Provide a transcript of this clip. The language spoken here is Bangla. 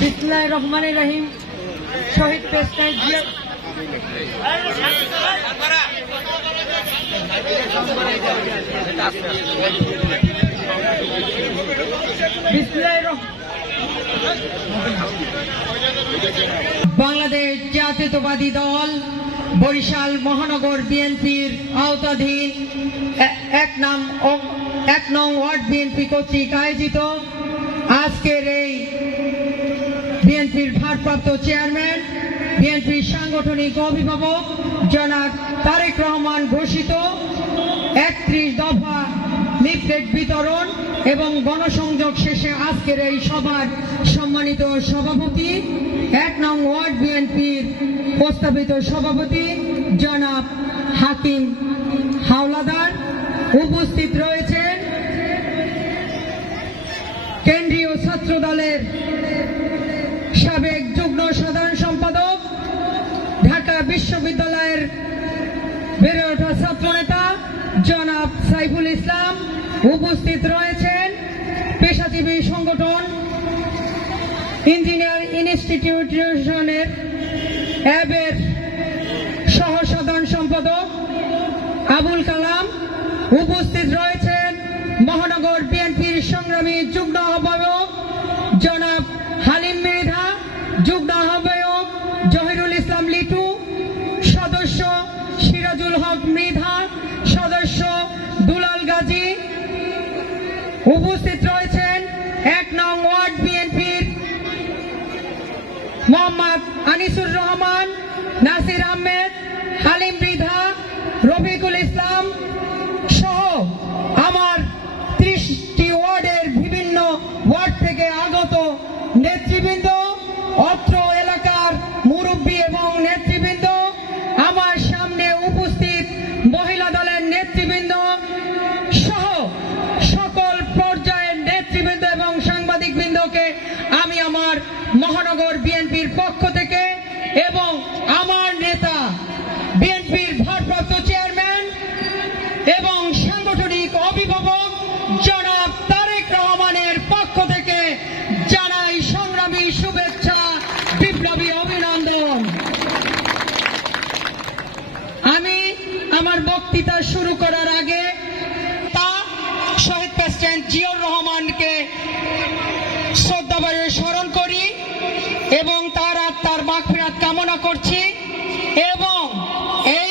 বিসমিল্লাহির রহমানির রহিম। শহীদ প্রেসিডেন্ট জিয়া বাংলাদেশ জাতীয়তাবাদী দল বরিশাল মহানগর বিএনপির আওতাধীন ১ নং ওয়ার্ড বিএনপি কর্তৃক আয়োজিত আজকের এই বিএনপির ভারপ্রাপ্ত চেয়ারম্যান, বিএনপির সাংগঠনিক অভিভাবক জনাব তারেক রহমান ঘোষিত ৩১ দফা লিফলেট বিতরণ এবং গণসংযোগ শেষে আজকের এই সভার সম্মানিত সভাপতি, ১ নং ওয়ার্ড বিএনপির প্রস্তাবিত সভাপতি জনাব হাকিম হাওলাদার, উপস্থিত রয়েছেন কেন্দ্রীয় ছাত্র দলের সাবেক যুগ্ম সাধারণ সম্পাদক, ঢাকা বিশ্ববিদ্যালয়ের বেড়ে ওঠা ছাত্রনেতা জনাব সাইফুল ইসলাম, উপস্থিত রয়েছেন পেশাজীবী সংগঠন ইঞ্জিনিয়ার ইনস্টিটিউশনের অ্যাবের সহ সাধারণ সম্পাদক আবুল কালাম, উপস্থিত রয়েছেন মহানগর বিএনপির সংগ্রামী যুগ্ম আহ্বায়ক জনাব হালিম মৃধা, যুগ্ম আহ্বায়ক জহিরুল ইসলাম লিটু, সদস্য সিরাজুল হক মৃধা, সদস্য দুলাল গাজী, উপস্থিত রয়েছেন ১ নং ওয়ার্ড বিএনপির মোহাম্মদ আনিসুর রহমান, নাসির আহমেদ, হালিম মৃধা, রফিকুল ইসলাম সহ আমার ৩০টি ওয়ার্ডের বিভিন্ন ওয়ার্ড থেকে আগত নেতৃবৃন্দ, অত্র এলাকার মুরব্বী এবং নেতৃবৃন্দ, আমার সামনে উপস্থিত মহিলা দলের নেতৃবৃন্দ সহ সকল পর্যায়ের নেতৃবৃন্দ এবং সাংবাদিকবৃন্দকে আমি আমার মহানগর বিএনপির পক্ষ থেকে এবং আমার নেতা বিএনপির ভারপ্রাপ্ত চেয়ারম্যান এবং সাংগঠনিক অভিভাবক জনাব তারেক রহমানের পক্ষ থেকে জানাই সংগ্রামী শুভেচ্ছা, বিপ্লবী অভিনন্দন। আমি আমার বক্তৃতা শুরু করার আগে শহীদ প্রেসিডেন্ট জিয়াউর রহমানকে শ্রদ্ধাভরে স্মরণ করি এবং তার আত্মার মাগফিরাত কামনা করছি এবং এই